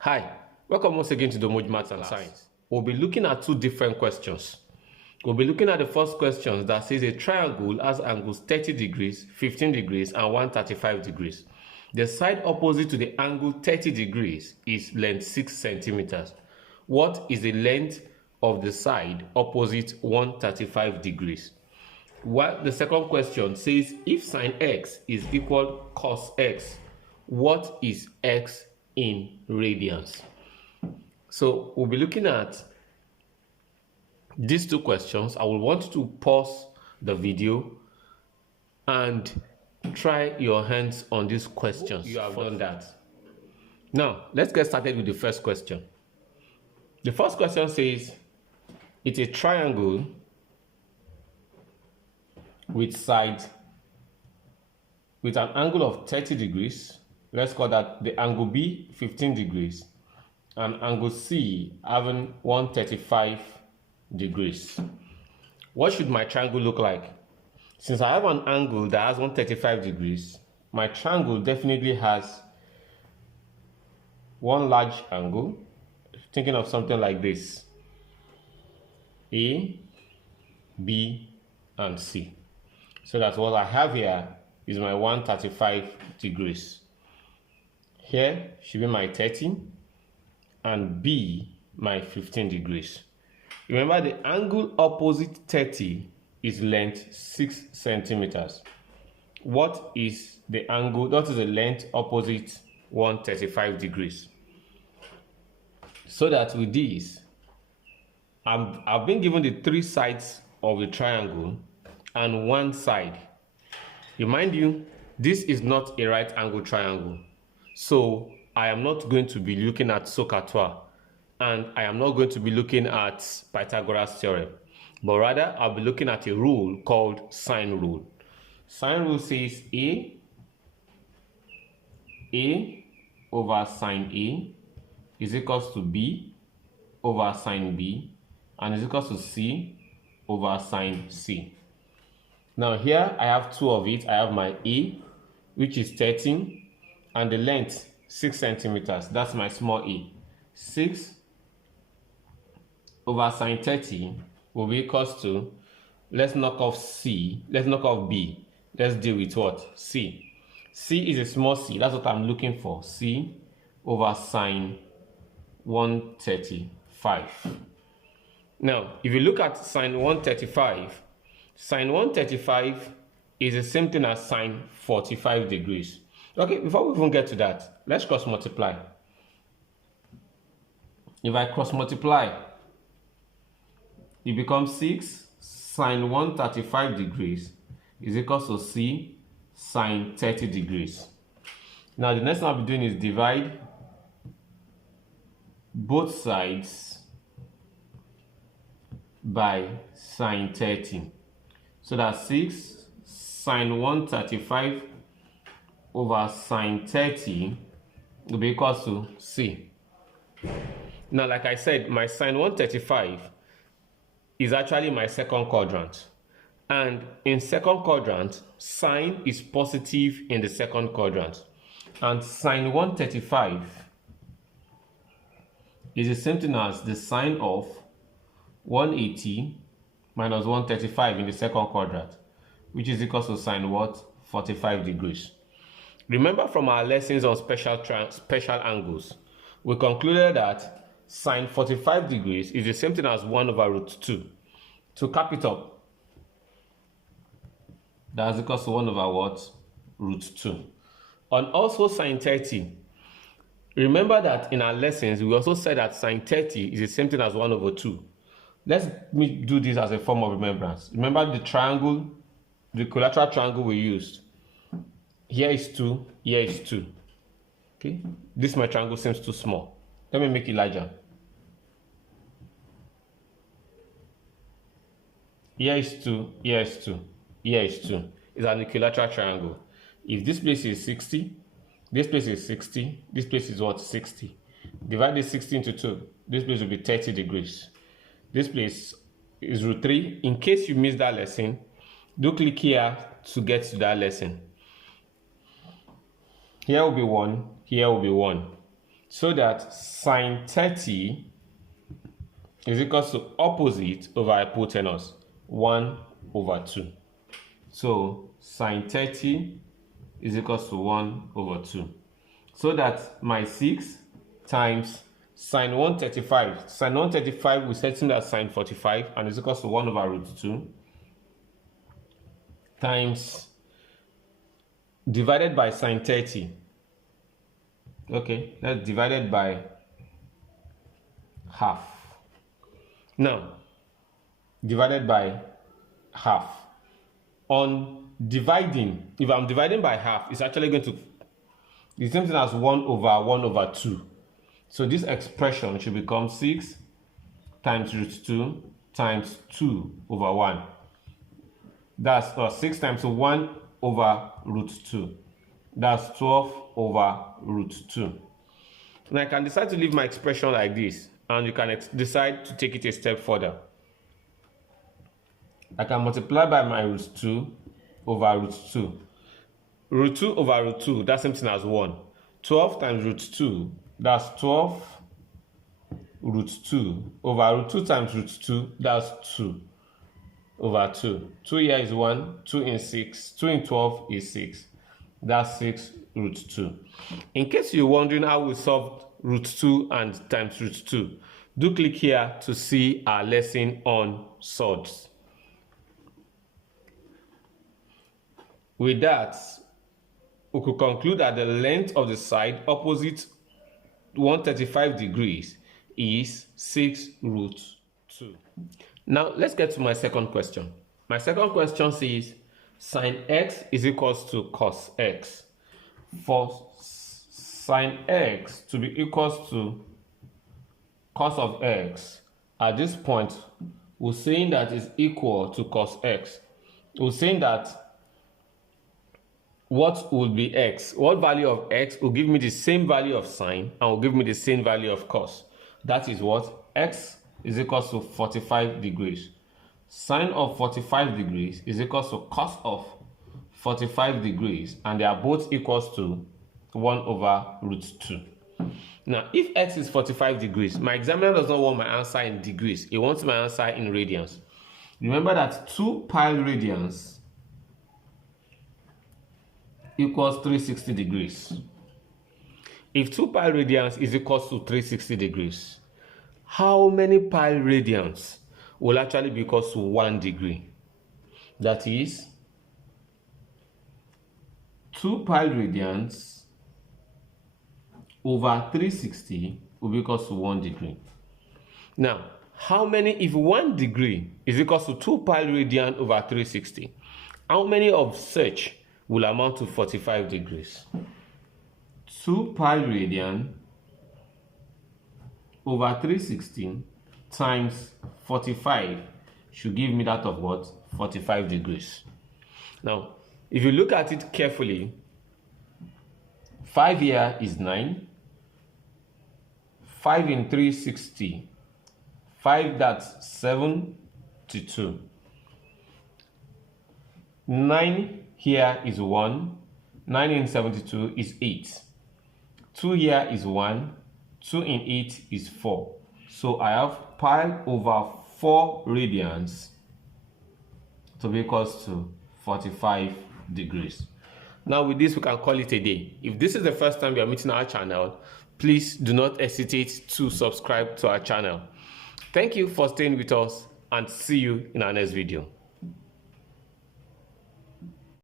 Hi, welcome once again to the Moji Maths and Science. We'll be looking at two different questions. We'll be looking at the first question that says a triangle has angles 30 degrees, 15 degrees, and 135 degrees. The side opposite to the angle 30 degrees is length 6 centimeters. What is the length of the side opposite 135 degrees? While the second question says if sine x is equal cos x, what is x in radians? So we'll be looking at these two questions. I will want to pause the video and try your hands on these questions. You have done that. Now let's get started with the first question. The first question says it's a triangle with an angle of 30 degrees. Let's call that the angle B 15 degrees and angle C having 135 degrees. What should my triangle look like? Since I have an angle that has 135 degrees, my triangle definitely has one large angle. Thinking of something like this: A, B, and C. So that's what I have here is my 135 degrees. Here should be my 30 and B my 15 degrees. Remember, the angle opposite 30 is length 6 centimeters. What is the angle? What is the length opposite 135 degrees? So that with this, I've been given the three sides of the triangle and one side. Remind you, this is not a right angle triangle. So I am not going to be looking at SOHCAHTOA, and I am not going to be looking at Pythagoras theorem, but rather I'll be looking at a rule called sine rule. Sine rule says A over sine A is equals to B over sine B and is equals to C over sine C. Now here I have two of it. I have my A, which is 13, and the length 6 centimeters. That's my small a. 6 over sine 30 will be equals to, let's knock off C, let's knock off B. Let's deal with what? C. C is a small c. That's what I'm looking for. C over sine 135. Now, if you look at sine 135, sine 135 is the same thing as sine 45 degrees. Okay, before we even get to that, let's cross multiply. If I cross multiply, it becomes 6 sine 135 degrees is equal to C sine 30 degrees. Now the next thing I'll be doing is divide both sides by sine 30. So that's 6 sine 135 over sine 30 will be equal to C. Now, like I said, my sine 135 is actually my second quadrant. And in second quadrant, sine is positive in the second quadrant. And sine 135 is the same thing as the sine of 180 minus 135 in the second quadrant, which is equal to sine what? 45 degrees. Remember from our lessons on special angles, we concluded that sine 45 degrees is the same thing as 1 over root 2. To cap it up, that's equal to 1 over what? Root 2. And also sine 30. Remember that in our lessons, we also said that sine 30 is the same thing as 1 over 2. Let me do this as a form of remembrance. Remember the triangle, the equilateral triangle we used. Here is 2, here is 2. Okay, this my triangle seems too small. Let me make it larger. Here is 2, here is 2, here is 2. It's an equilateral triangle. If this place is 60, this place is 60, this place is what? 60. Divide this 60 into 2. This place will be 30 degrees. This place is root 3. In case you missed that lesson, do click here to get to that lesson. Here will be 1, here will be 1. so that sine 30 is equals to opposite over hypotenuse, 1/2. So sine 30 is equals to 1/2. So that my 6 times sine 135. Sine 135 we set it as sine 45 and is equals to 1/2 times divided by sine 30. Okay, that's divided by half. Now, divided by half. On dividing, if I'm dividing by half, it's actually going to be the same thing as 1/1/2. So this expression should become 6 times √2 times 2/1. That's 6 times 1/√2. That's 12/√2. And I can decide to leave my expression like this, and you can decide to take it a step further. I can multiply by my √2/√2. √2/√2, that's something as 1. 12 times √2, that's 12√2 over √2 times √2, that's 2/2. 2 here is 1, 2 in 6, 2 in 12 is 6. That's 6/2. In case you're wondering how we solved √2 and times √2, do click here to see our lesson on surds. With that, we could conclude that the length of the side opposite 135 degrees is 6√2. Now, let's get to my second question. My second question says sine x is equals to cos x. For sine x to be equals to cos of x, at this point, we're saying that it's equal to cos x. We're saying that what will be x? What value of x will give me the same value of sine and will give me the same value of cos? That is what? X is equals to 45 degrees. Sine of 45 degrees is equals to cos of 45 degrees, and they are both equals to 1/√2. Now, if x is 45 degrees, my examiner does not want my answer in degrees. He wants my answer in radians. Remember that 2 pi radians equals 360 degrees. If 2 pi radians is equals to 360 degrees, how many pi radians will actually be equals to 1 degree? That is 2 pi radians over 360 will be equals to 1 degree. Now, how many, if 1 degree is equals to 2 pi radian over 360, how many of such will amount to 45 degrees? 2 pi radian over 360 times 45 should give me that of what? 45 degrees. Now, if you look at it carefully, 5 here is 9. 5 in 360. 5, that's 72. 9 here is 1. 9 in 72 is 8. 2 here is 1. 2 in 8 is 4. So I have pi over 4 radians to be equals to 45 degrees. Now with this, we can call it a day. If this is the first time you are meeting our channel, please do not hesitate to subscribe to our channel. Thank you for staying with us, and see you in our next video.